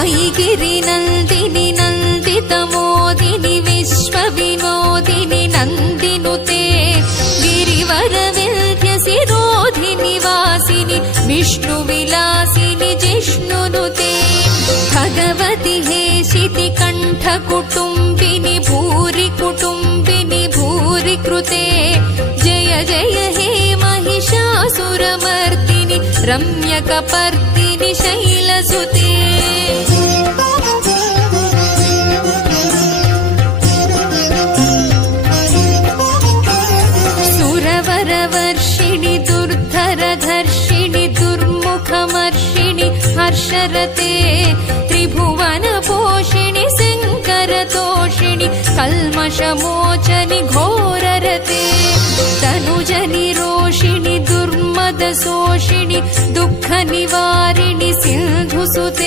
ऐगिरिनन्दिनि नन्दितमोदिनि विश्वविनोदिनि नन्दिनुते गिरिवरविन्ध्यसिरोधिनि वासिनि विष्णुविलासिनि जिष्णुनुते भगवति हेशिति कण्ठकुटुम्बिनि भूरि कुटुम्बिनि भूरि कृते जय जय हे महिषासुरमर्दिनि रम्यकपर्दिनि शैलसुते सुरवरवर्षिणि दुर्धरधर्षिणि दुर्मुखमर्षिणि हर्षरते त्रिभुवनपोषिणि शङ्करतोषिणि कल्मषमोचनि घोररते तनुजनिरोषिणि दुर्मदशोषिणि दुःखनिवारिणि सिन्धुसुते